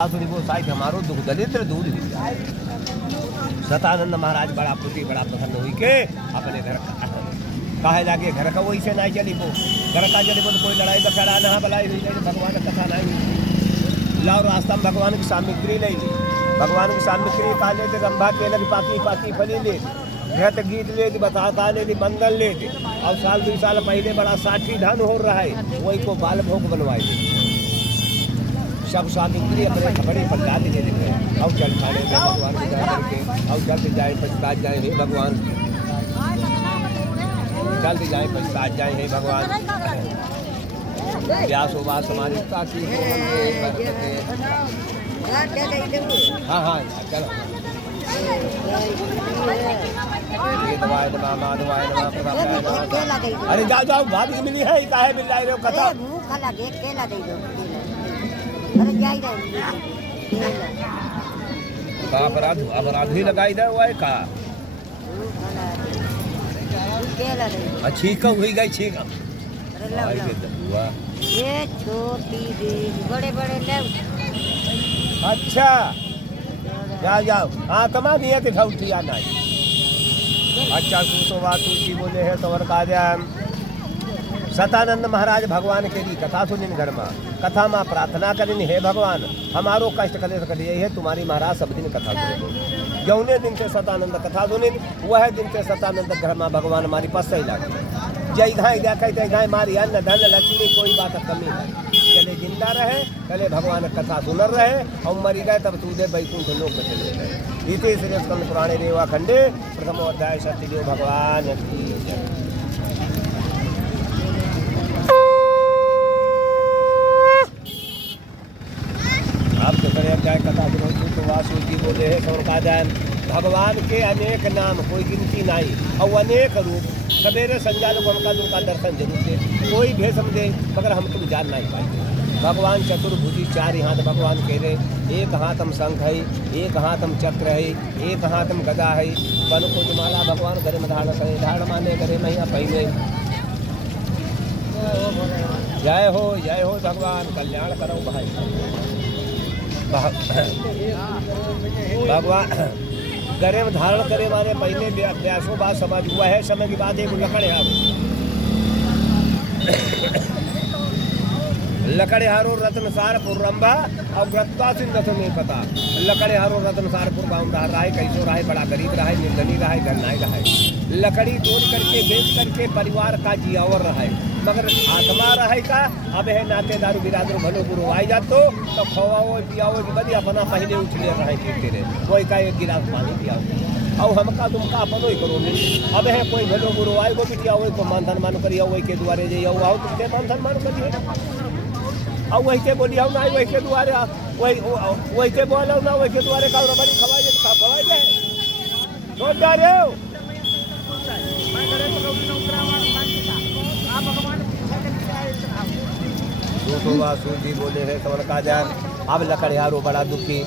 वो साहित्य हमारो दुख दरिद्र दूर ही। सतानंद महाराज बड़ा पुटी बड़ा प्रसन्न हुई के अपने घर काहे लागे घर का वही से नहीं चली वो घर का चली वो तो कोई लड़ाई बखड़ा ना भलाई हुई नहीं भगवान का कथा नहीं लाओ रास्ता में भगवान की सामग्री नहीं ली भगवान की सामग्री खा लेते रंभा के लगी पाती पाती फली ले गीत गीत ले बताता ले बंदन ले और साल 2 साल पहले बड़ा 60 धन हो रहा है वही को बाल भोग बनवाए सब सामग्री अपने खबरें पर डाल दे देते और चल खाने में भगवान की जाए करके और जल्द जाए पछताज जाए हे भगवान जल्द जाए पछताज जाए हे भगवान व्यास उवास समाजिकता की हाँ हाँ चलो अरे जाओ जाओ भाभी मिली है काहे मिल रहा है कथा का अपराध अपराधी लगाई दे हुआ है का अच्छी का हुई गई छी का ये छोटी बड़े बड़े अच्छा जाओ जाओ हाँ तमा दिए थे खौटी आना अच्छा सूसो बात तुलसी बोले है तो का सतानंद महाराज भगवान के लिए कथा सुनिन घर में कथा में प्रार्थना करिन हे भगवान हमारो कष्ट कले करिए है तुम्हारी महाराज सब दिन कथा सुने जौने दिन से सतानंद कथा सुनिन वह दिन से सतानंद घर में भगवान हमारी पास सही लागे जय घाय कहते घाय मारी अन्न धन लक्ष्मी कोई बात कमी नहीं चले जिंदा रहे चले भगवान कथा सुनर रहे और मरी गए तब तूदे बैकुंठ लोक चले गए इति श्री स्कंद पुराणे रेवा खंडे प्रथम अध्याय सत्यदेव भगवान की जय। कथा तो वासु जी बोले है सौरकादन भगवान के अनेक नाम कोई गिनती नहीं और अनेक रूप सवेरे संध्या लोग उनका दर्शन जरूर दे कोई भेषम दे मगर हम तुम जान नहीं पाएंगे भगवान चतुर्भुजी 4 हाथ भगवान कह रहे एक हाथ हम शंख है एक हाथ हम चक्र है एक हाथ हम गदा है बन को जमाला भगवान गरे में धारण माने गरे मैया पहले जय हो भगवान कल्याण करो भाई भगवान गरे में धारण करे मारे पहले व्यासो बात समझ हुआ है समय की बात एक लकड़े हारो रत्न सार पुरंबा और ग्रत्वा सिंधु में पता लकड़े हारो रत्न सार पुर गाँव रहा है कैसो रहा है बड़ा गरीब रहा है निर्धनी रहा है गन्नाई रहा है लकड़ी तोड़ करके बेच करके परिवार का जियावर रहा है मगर आत्मा रहे का अब है नातेदारू बिरादर भलो गुरु आई जातो तो खवाओ पियाओ की बढ़िया अपना पहले उछले रहे के रे कोई का एक गिलास पानी पियाओ और हमका तुमका अपनो ही करो अब है कोई भलो गुरु आई को बिटिया वही को मानधन मान करिया वही के द्वारे जाइए आओ तुमके मानधन मान करिए और वही के बोलिया ना वही के द्वारे वही के बोला ना वही के द्वारे का बड़ी खवाई खवाई जाए छोड़ जा रहे हो वासु जी बोले है कमल का जान अब लकड़ियारो बड़ा दुखी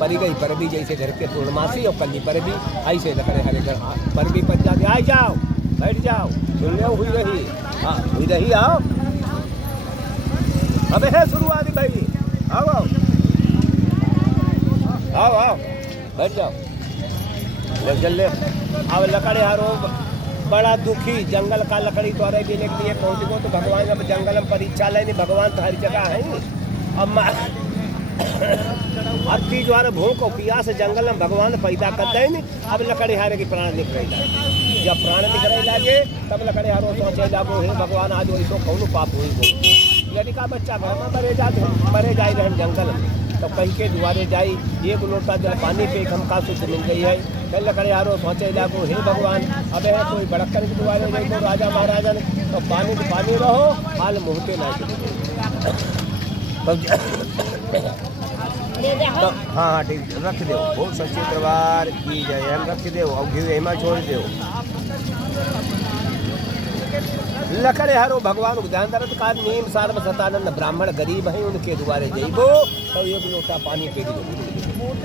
परी गई पर भी जैसे घर के पूर्णमासी और कली पर भी ऐसे लकड़े हरे घर पर भी पच जाते आ जाओ बैठ जाओ सुन लो हुई रही हाँ हुई रही आओ अब है शुरुआत भाई आओ आओ आओ आओ बैठ जाओ जल्दी अब लकड़ियारो बड़ा दुखी जंगल का लकड़ी द्वारा देने के लिए पहुँच गो तो भगवान अब जंगल में परीक्षा लेने भगवान तो हर जगह है अब अति द्वारा भूख और प्यास जंगल में भगवान पैदा करते हैं अब लकड़ी हारे की प्राण निकल जाए जब प्राण निकल लागे तब लकड़ी हारो सोचे जागो हे भगवान आज वही तो कौन पाप हुई वो यदि का बच्चा घर में मरे जाए रहे जंगल तो कहीं के द्वारे जाई एक लोटा जल पानी पे हम का सुध मिल गई है कल लकड़े हारो सोचे जागो हे भगवान अब है कोई बड़कर के द्वारे जाए तो राजा महाराजा तो पानी रहो हाल मुहते ना तो हाँ ठीक रख दो बहुत सच्चे दरबार की जाए हम रख दो और घी हेमा छोड़ दो लकड़े हारो भगवान ध्यान दरत का नीम सार में सतानंद ब्राह्मण गरीब है उनके द्वारे जाइबो तो एक लोटा पानी पे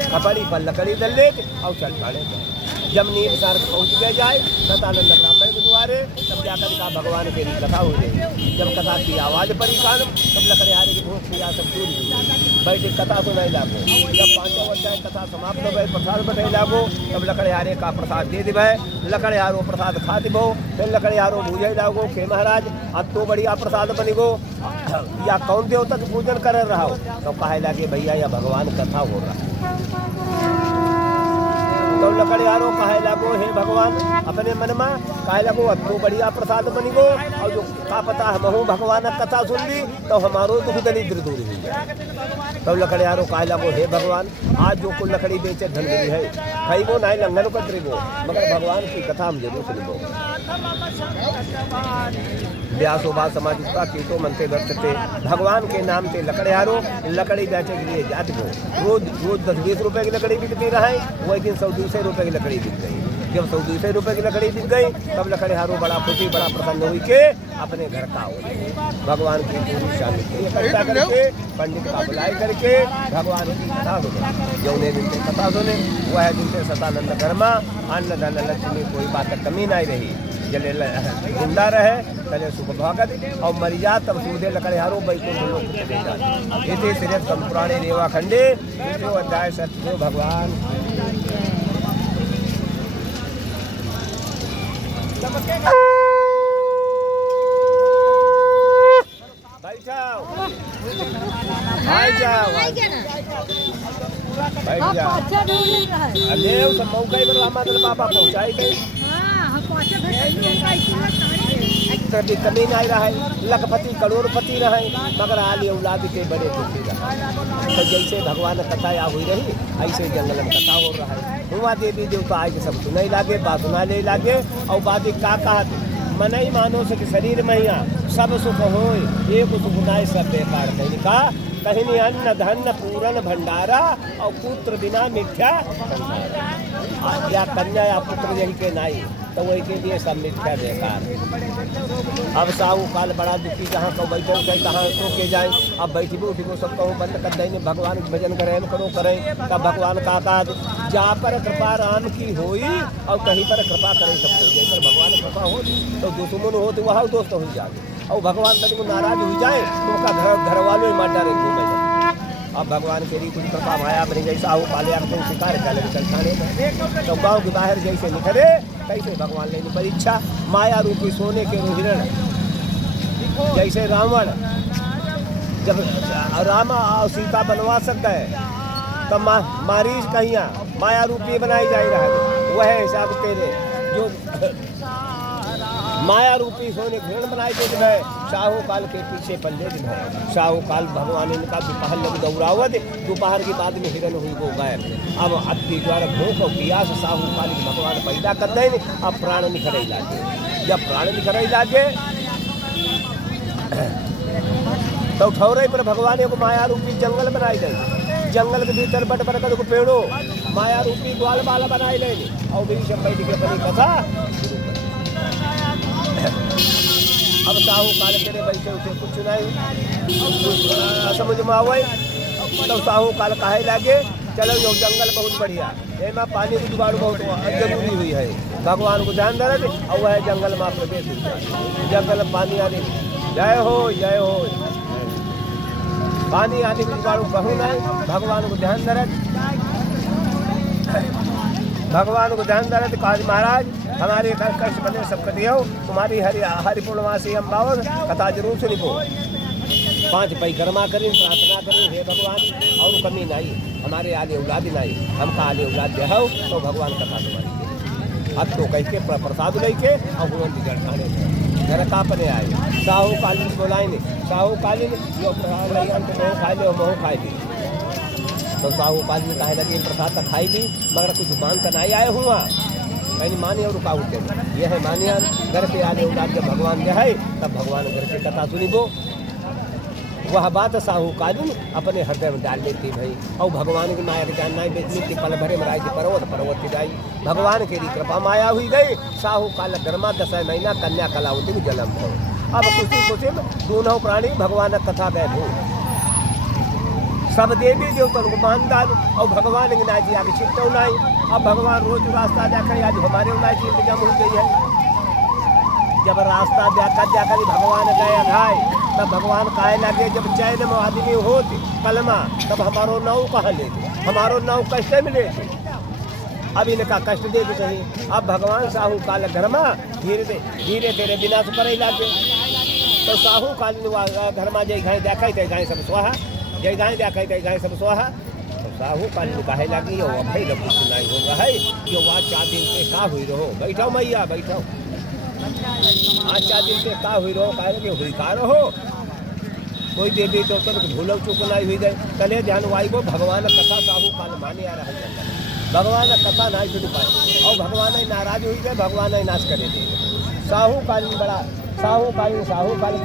खपड़ी पर लकड़ी दल ले और चल खड़े जब नीम सार पहुँच गए जाए सतानंद ब्राह्मण के द्वारे, तब जाकर कहा भगवान के लिए कथा हो गई। जब कथा की आवाज़ पड़ी कान, तब लकड़हारे की भूख प्यास सब दूर हुई। बैठे कथा सुनाई लागो। जब 5वां अध्याय कथा समाप्त हो गई, प्रसाद बटाई लागो, तब लकड़हारे का प्रसाद दे दिवे। लकड़हारो प्रसाद खा दिबो। फिर लकड़हारो भूजे लागो के महाराज अब तो बढ़िया प्रसाद बनी गो, या कौन देवता के पूजन कर रहा हो? तो कहे लगे भैया या भगवान कथा हो रहा। तो लकड़हारो कहे लगो हे भगवान अपने मन में कहे लगो अब तो बढ़िया प्रसाद बनी गो, और जो का पता हम हूँ भगवान कथा सुन ली तो हमारो दुख दरिद्र दूर हुई जाए। तो लकड़हारो कहे लगो हे भगवान आज जो कुल लकड़ी बेचे धन मिली है खाइबो नहीं लंगन कतरीबो, मगर भगवान की कथा हम जरूर सुनिबो। व्यासोबा समाज का कीटो मनते वर्तते, भगवान के नाम से लकड़हारो लकड़ी बेचे के लिए जात गो। रोज रोज 10-20 रुपए की लकड़ी बिकती रहे, वही दिन 100-200 रुपए की लकड़ी बिक गई। जब 100-200 रुपए की लकड़ी बिक गई, तब लकड़हारो बड़ा खुशी बड़ा प्रसन्न हुई के अपने घर का हो भगवान की पूरी शामिल इकट्ठा करके पंडित का बुलाई करके भगवान की कथा सुने। जौने दिन से कथा सुने वह दिन से सतानंद घर में अन्न धन लक्ष्मी कोई बात कमी नहीं रही। जले जिंदा रहे तले सुख भागत और मरिया तब सूदे लकड़हारो बैकुंठ लोक चले जाए। इति श्री पुराणे रेवा खंडे 3 अध्याय सत्य भगवान। भाई जाओ भाई जाओ भाई जाओ अरे उस मौका पर हमारे बाबा पहुंचाई गई कभी कमी नहीं रहे, लखपति करोड़पति रहे, मगर आली औलाद के बड़े दुखी रहे। तो जैसे भगवान कथा या हुई रही ऐसे जंगल में कथा हो रहा है। हुआ देवी देवता आए सब सुनाई लागे बात सुनाने लागे और बात का कहा मन ही मानो से शरीर में सब सुख हो एक सुख नाय सब बेकार कहीं का कहीं अन्न धन पूरन भंडारा और पुत्र बिना मिथ्या या कन्या या पुत्र यही के नाई तो वही के लिए सब मिथ्या बेकार। अब साहू काल बड़ा दुखी जहाँ को बैठे गए तहाँ सो के जाए। अब बैठी उठी को सब कहूँ बंद कर देने भगवान के भजन करें करो करें। तब भगवान का जा पर कृपा राम की होई और कहीं पर कृपा करें सबको। जैसे भगवान कृपा हो तो दुश्मन हो तो वहाँ दोस्त हो जाए और भगवान तक नाराज हो जाए तो उनका घर वालों ही मार डाले घूमे। अब भगवान के लिए कुछ कृपा माया बनी गई साहू काले तो शिकार कर चलता तो गाँव के बाहर जैसे निकले कैसे भगवान लेनी परीक्षा माया रूपी सोने के हिरण जैसे रावण जब राम और सीता बनवास गए तब मारीच कहिया माया रूपी बनाई जा रहा है। वह हिसाब तेरे जो माया रूपी सोने हिरण बनाए देते गए शाहू काल के पीछे पल्ले दिन है। शाहू काल भगवान ने कहा दोपहर लग दौड़ावत दोपहर के बाद में हिरण हुई वो गए। अब अति द्वारा भूख और प्यास शाहू काल के भगवान पैदा कर दें। अब प्राण निखरे लागे जब प्राण निखरे लागे तो ठौरे पर भगवान को माया रूपी जंगल बनाई दे। जंगल के भीतर बट बट को पेड़ो माया रूपी ग्वाल बाला बनाई ले और बीच में बैठ के बड़ी कथा। अब साहू काल तेरे बैठे उसे कुछ नहीं समझ में आवे तो साहू काल कहे लागे चलो यो जंगल बहुत बढ़िया एमा पानी की जुगाड़ बहुत जरूरी हुई है। भगवान को ध्यान दे रहे और वह जंगल में प्रवेश जंगल में पानी आने जय हो पानी आने की जुगाड़ कहूँ नहीं। भगवान को ध्यान दे रहे भगवान को ध्यान दे रहे कहा महाराज हमारे कष्ट बने सब कटियो तुम्हारी हरि पूर्णमासी हम बावन कथा जरूर सुनिबो। 5 परिक्रमा करें प्रार्थना करें हे भगवान और कमी नहीं हमारे आले औलाद नहीं हमका आले औलाद दे हो तो भगवान कथा तुम्हारी। अब तो कह के प्रसाद लेके और भगवान की खाने घर का अपने आए साहू कालीन बोलाए साहू कालीन जो प्रसाद खाए ले मोह खाए ली तो साहू कालीन कहे लगे प्रसाद तो खाई ली मगर कुछ मान कर नहीं आए हुआ कहीं माने और रुकावट है। यह है मानिया घर पे आने औलाद जब भगवान जो है तब भगवान घर की कथा सुनिबो। वह बात साहू कालीन अपने हृदय में डाल लेती भाई और भगवान की माया के जानना ही बेचनी थी पल भरे में राय पर्वत की जाई। भगवान के लिए कृपा माया हुई गई साहू काल गर्मा 10 महीना कन्या कलावती में जन्म हो। अब खुशी खुशी दोनों प्राणी भगवान कथा गए भू सब देवी देवतन को मान डाल और भगवान ना जी आगे छिटो नहीं। अब भगवान रोज रास्ता देखा आज हमारे उन्नाई की इंतजाम हो गई है। जब रास्ता जाकर भगवान गए अघाए तब भगवान काहे लगे जब चैन में आदमी होते कलमा तब हमारो नाव कहाँ लेते, हमारो नाव कष्ट मिले थे। अब इनका कष्ट दे सही। अब भगवान साहू काल घरमा धीरे धीरे तेरे बिना से पर लागे तो साहू काल घरमा जय गाय देखा तय गाय सब स्वाहा, जय गाय देखा तय गाय सब स्वाहा। तो साहू काल कहे लगी हो भाई रब सुनाई हो रहा है कि वह 4 दिन से का हुई रहो। बैठो मैया बैठो, आज 4 दिन से का हुई रहो, कहे कि हुई का रहो। कोई देवी तो भूलो चूक नहीं हुई गए। कले ध्यान वाई वो भगवान कथा साहू काल माने आ रहा है। भगवान कथा नहीं सुन पाए और भगवान नाराज हुई गए, भगवान नाश करे थे। साहू काल बड़ा साहू काल साहू काल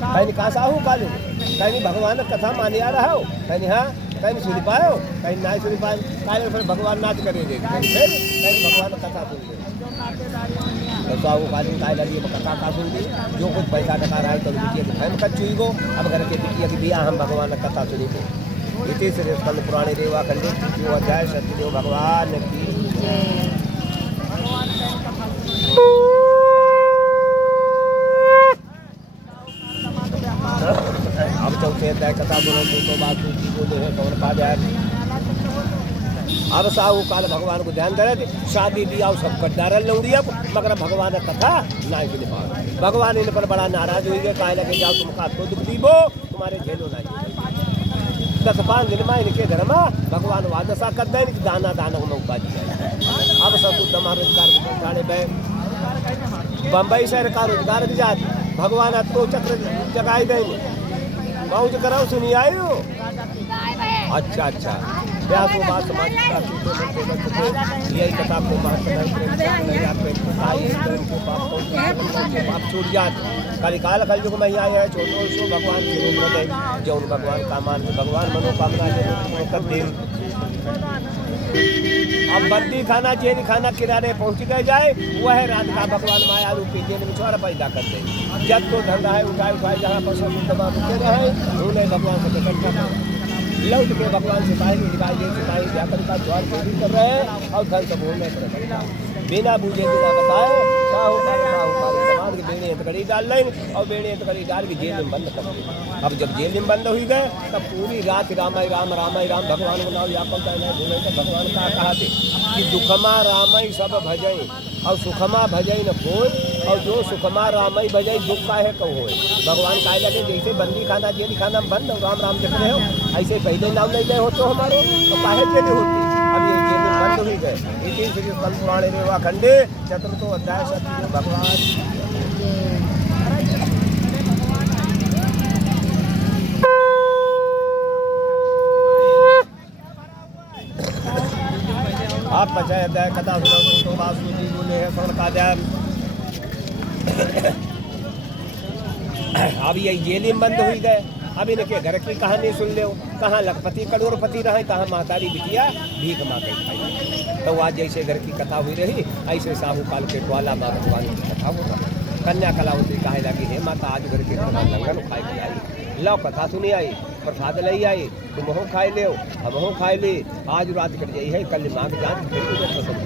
कहीं कहा साहू काल कहीं भगवान कथा माने आ रहा हो, कहीं हाँ कहीं सुन पाओ कहीं नहीं सुन पाए। कहीं फिर भगवान नाच करे फिर कहीं भगवान कथा सुन तो साहू कालीन काय लगी कथा का सुन दी। जो कुछ पैसा टका रहा है तो बिटिया की फैन कर चुई गो। अब घर के बिटिया की दिया हम भगवान कथा सुनी को। इति से स्कंद पुराणे रेवा खंडे जो अध्याय सत्यदेव भगवान की अब चौथे अध्याय कथा सुनो तो बात की बोले है कौन पा जाए। अब साहू काल भगवान को ध्यान दे शादी दिया सब कर डारल लौड़ी। अब मगर भगवान कथा नहीं सुन पा। भगवान इन पर बड़ा नाराज हुई गए। कहे लगे जाओ तुम का तो दुख दीबो तुम्हारे झेलो नहीं। 10-5 दिन में इनके घर में भगवान वादसा कर दे दाना दाना में उपा दिया। अब सब कुछ दमा रोजगार बे बम्बई सरकार रोजगार दी जाती भगवान तो चक्र जगाई देंगे पहुँच कराओ सुनी आयो। अच्छा अच्छा व्यासो बात समाज यही कथा आपको पाप छूट जाते। कलिकाल कल युग में आए हैं छोटो सो भगवान के रूप में जो भगवान का मान भगवान मनोकामना कर दे। अब बंदी खाना जेल खाना किनारे पहुंच गए जाए वह रात का भगवान माया रूपी जेल में छोरा पैदा कर दे। जब तो धंधा है उठाए जहाँ पर सब दबा रहे उन्हें भगवान से इकट्ठा लौट के भगवान सिपाही सिपाही जाकर का द्वार चोरी कर रहे हैं और घर सब होने बिना बूझे बिना बताए साहूकार समाज के बेड़े हथकड़ी डाल लेंगे और बेड़े हथकड़ी डाल के जेल में बंद कर देंगे। अब जब जेल में बंद हुई गए तब पूरी रात रामाई राम भगवान को नाम यापन कहना भूले तो भगवान का कहा थे कि दुखमा रामई सब भजई और सुखमा भजई न कोई और जो सुखमा रामई भजई दुख का है कहो भगवान कहे लगे जैसे बंदी खाना जेल खाना बंद और राम राम जप रहे हो ऐसे पहले नाम नहीं गए हो तो हमारे तो काहे जेल होती। अब ये जेल बंद हुई गए। इसी से स्कंद पुराणे रेवा खंडे चतुर्थो अध्याय सत्यदेव भगवान। आप 5 अध्याय कथा सुनो तो वासुदेव जी बोले हैं स्वर्ण का ध्यान। अब ये जेल में बंद हुई गए। अब इनके घर की कहानी सुन लो। कहाँ लखपति करोड़पति रहे, कहाँ महतारी बिटिया भीख मांगे खाई। तो आज जैसे घर की कथा हुई रही ऐसे साहू काल के ग्वाला माँ भगवान की कथा होगा। कन्या कलावती कहे लगी है माता आज घर के लंगन खाई के आई लो कथा सुनी आई प्रसाद ले आई तुम हो खाई ले हम हो खाई ले आज रात कट जाई है कल माँ की जान फिर पसंद।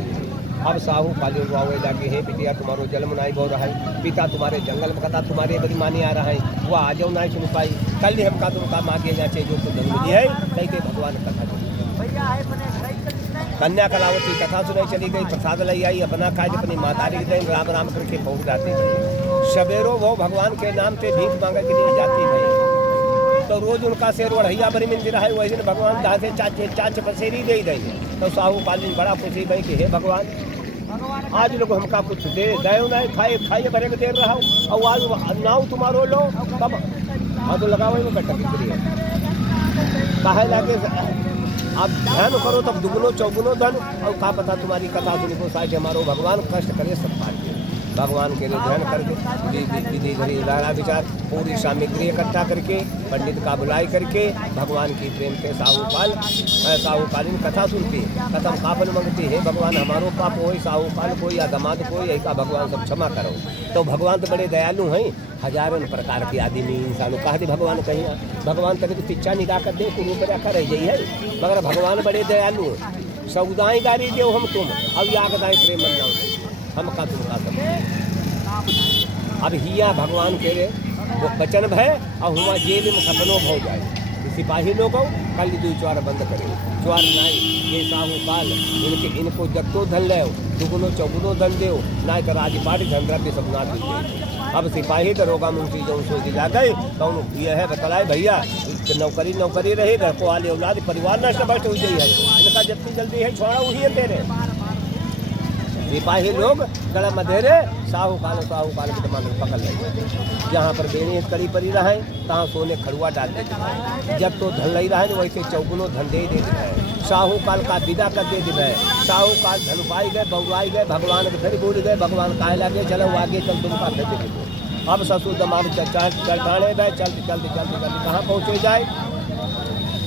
अब साहू काली हुए जाके है बिटिया तुम्हारो जन्म नहीं हो रहा है पिता तुम्हारे जंगल में कथा तुम्हारे बड़ी मानी आ रहा है वो आ जाओ नहीं सुन पाई कल हम का तुम काम आगे जा चाहिए जो तो जन्म दिया है कहीं के भगवान कथा कन्या कलावती कथा सुनाई चली गई प्रसाद लाई आई अपना खाए अपनी मातारी के दिन राम राम करके पहुँच जाती सवेरों वो भगवान के नाम पे भीख मांगे के लिए जाती है। तो रोज उनका शेर बढ़िया बड़ी मंदिर है वही दिन भगवान दासे चाचे पसेरी दे देंगे। तो साहू कालीन बड़ा खुशी भाई कि हे भगवान आज लोग हमका कुछ दे गए नहीं खाए खाइए भरे में देर रहा हूँ और आज नाव तुम्हारो लो तब हाँ तो लगाओ में बैठक कहे लगे आप ध्यान करो तब दुगुनो चौगुनो धन और का पता तुम्हारी कथा सुनी को शायद हमारो भगवान कष्ट करे सब पाए भगवान के लिए ध्यान करके विधि धरी धारा विचार पूरी सामग्री इकट्ठा करके पंडित का बुलाई करके भगवान की प्रेम के साहूकालीन कथा सुनती कथम कापन मंगती है भगवान हमारो पाप हो साहूकाल को या दमाद को यही का भगवान सब क्षमा करो। तो भगवान तो बड़े दयालु हैं, हजारों प्रकार के आदमी इंसानों कहा थे भगवान कहीं भगवान तक तो पिच्चा निकाह कर दे कुरु पर रखा रह जाइए, मगर भगवान बड़े दयालु सौदाई गारी दे हम तुम अब यागदाई प्रेम बन हम का तुम का अब हिया भगवान के रे वो वचन भय और हुआ जेल में सपनों हो जाए सिपाही लोग कल दू चौर बंद करे चौर नाई ये साहूकाल इनको जगतो धन ले दुगुनो चौगुनो धन दे ना तो राजपाट धन रखे सब ना दीजिए। अब सिपाही दरोगा मुंशी जो सोच जा गए तो यह है बतलाए भैया नौकरी रही घर को वाले औलाद परिवार नष्ट भ्रष्ट हो गई है इनका जितनी जल्दी है छोड़ा वही है तेरे सिपाही लोग गला मधेरे साहूकाल के दिमाग में पकड़ ले जहाँ पर बेनी कड़ी पड़ी रहे तहाँ सोने खड़ुआ डाल देते हैं जब तो धन नहीं रहा वैसे चौगुनो धन दे देते हैं साहूकाल का विदा कर दे दी है साहूकाल धन पाई गए बहुआई गए भगवान के फिर बोल गए भगवान काहे लगे चलो आगे चल तुमका फिर देखो। अब ससुर दमाद चलताने गए चलते कहाँ पहुँचे जाए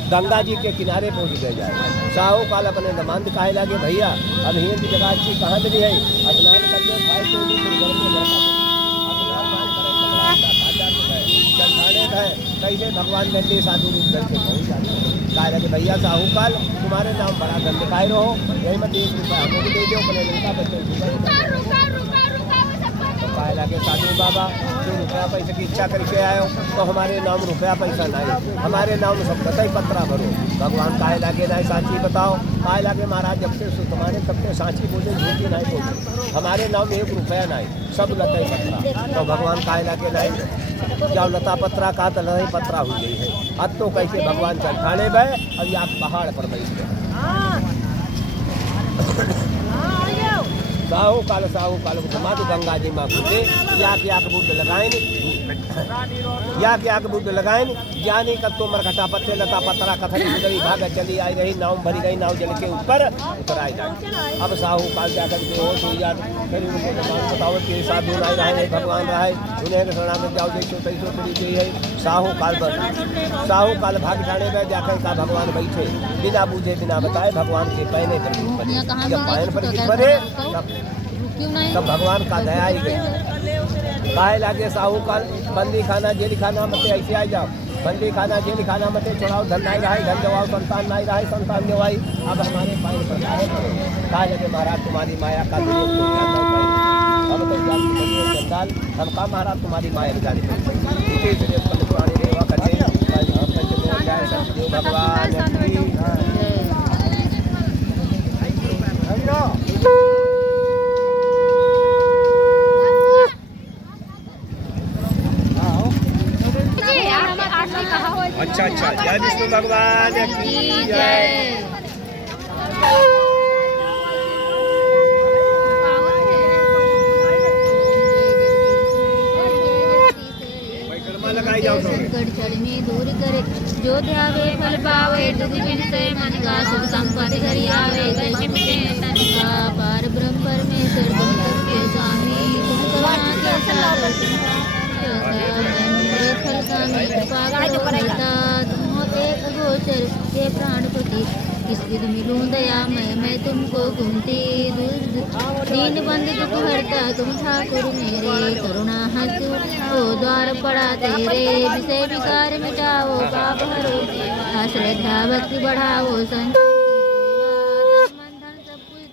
गंगा जी के किनारे पहुँच गए जाए साहूकाल अपने दमांद काहे लगे भैया अब हिंद की जगह अच्छी कहाँ मिली है स्नान करके खाए कैसे भगवान गंडे साधु रूप करके पहुँच जाते कहा लगे भैया साहूकाल तुम्हारे नाम बड़ा गंड खाए रहो यही मत 1 रुपया हमको भी दे दो अपने लड़का बच्चे कहा लगे साधु बाबा तुम रुपया पैसे की इच्छा करके आए हो तो हमारे नाम रुपया पैसा नहीं हमारे नाम सब कतई पत्रा भरो भगवान काहे लागे नहीं सांची बताओ काहे लागे महाराज जब से तुम्हारे तब से सांची बोले झूठी नहीं बोले हमारे नाम 1 रुपया नहीं सब लताई पत्रा तो भगवान काहे लागे नहीं जब लता पत्रा का तो लताई पत्रा हो गई है अब तो कैसे भगवान चलठाने गए अब यहाँ पहाड़ पर बैठ गए साहूकाल माधु गंगा जी माँ पूछे या बुद्ध लगाए या बुद्ध लगाए ज्ञानी कत्तो मरकटा पत्ते लता पत्रा कथनी गुजरी भाग चली आई रही नाव भरी गई नाव जल के ऊपर उतर आई जाए। अब साहूकाल जाकर बेहोश हो जाए फिर उनको बताओ कि साधु नहीं रहे भगवान रहे उन्हें शरणागत जाओ जैसो तैसो करी गई है साहूकाल भाग जाने गए जाकर का भगवान बैठे बिना बूझे बिना बताए भगवान के पहने पर जब पैन पर पड़े तब भगवान का दया ही गई काहे लागे साहूकाल बंदी खाना जेल खाना मत ऐसे आ जाओ बंदी खाना जेल खाना मत छोड़ाओ धन नहीं रहा धन जवाओ संतान नहीं रहा संतान जवाई अब हमारे पैन पर काहे लगे महाराज तुम्हारी माया का अब तो संतान हम का महाराज तुम्हारी माया जाने पुरानी रेवा करते भगवान अच्छा जय विष्णु भगवान की जय। संकट चढ़ने दूर करे जो ध्यावे फल पावे दुख बिन से मन का सुख संपत्ति घरी आवे गति मिटे तन का पार ब्रह्म परमेश्वर तुम सबके स्वामी तुम करुणा के सागर फल का कृपा तुम एक गोचर के प्राणपति किस विध मिलूं दयामय मैं तुमको घूमती दीन बंद दुख हरता तुम ठाकुर मेरे करुणा हंसू ओ द्वार पड़ा तेरे विषय विकार मिटाओ पाप हरो श्रद्धा भक्ति बढ़ाओ संत धन सब कुछ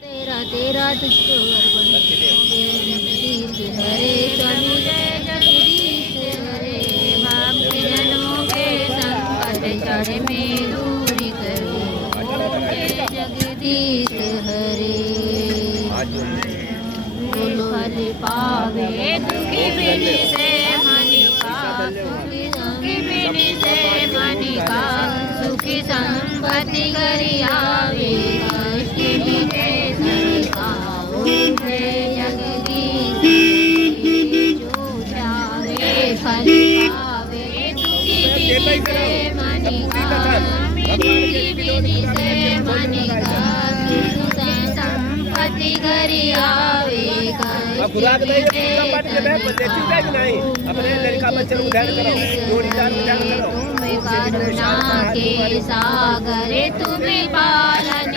तेरा तुझको अर्पण हरे स्वामी जय जगदीश हरे भाव जनों के संकट चढ़े में दूरी करो जगदीश हरे फल पावे दुखी बिनी से मनिका सुखी बिनी से मनिका सुखी संपत्ति घरी आवे कष्ट मिटे सरिकाओ जगदीश जो जावे फल पावे दुखी बिनी से मनिका सुखी बिनी से मनिका सुख संपत्ति घरी आवे अब खुराक नहीं है पूरा पाट के बैठ बच्चे ठीक है कि नहीं अपने लड़का बच्चे को ध्यान करो जोड़ीदार ध्यान करो करुणा के सागर तुम्हें पालन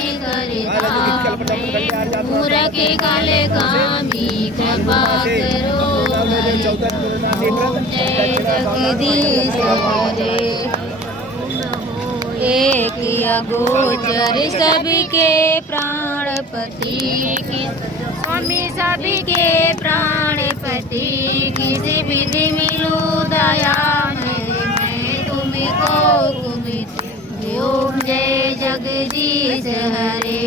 करता पूर के काल कामी कृपा करो जय जगदीश हरे एक अगोचर सबके प्राणपति स्वामी सबके प्राणपति किसी विधि मिलो दया मैं तुमको कुमित ओम जय जगदीश हरे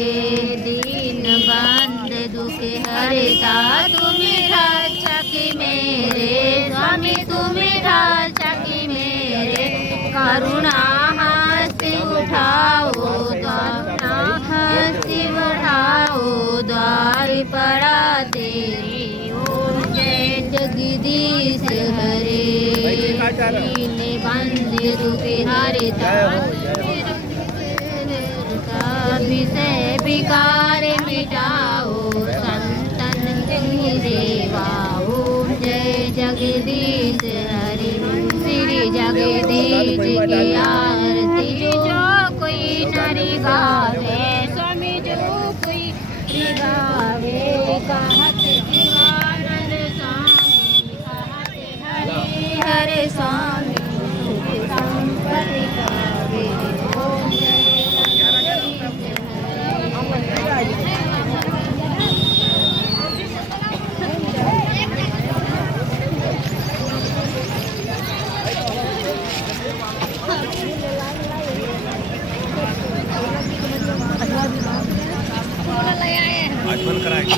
दीन बंद दुख हरता तुम्हें रक्षक मेरे स्वामी तुम्हें रक्षक मेरे करुणा हस्ती उठाओ करुणा हस्ती बढ़ाओ द्वार पड़ा तेरी ओम जय जगदीश हरे दीन बंद दुख हरता विषय विकार मिटाओ संतन की सेवा ओम जय जगदीश हरे श्री जगदीश की आरती जो कोई नरी गावे स्वामी जो कोई गावे कहत शिवानंद स्वामी कहत हरे हरे स्वामी संपत्ति गावे ओम जय आज बंद कराएंगे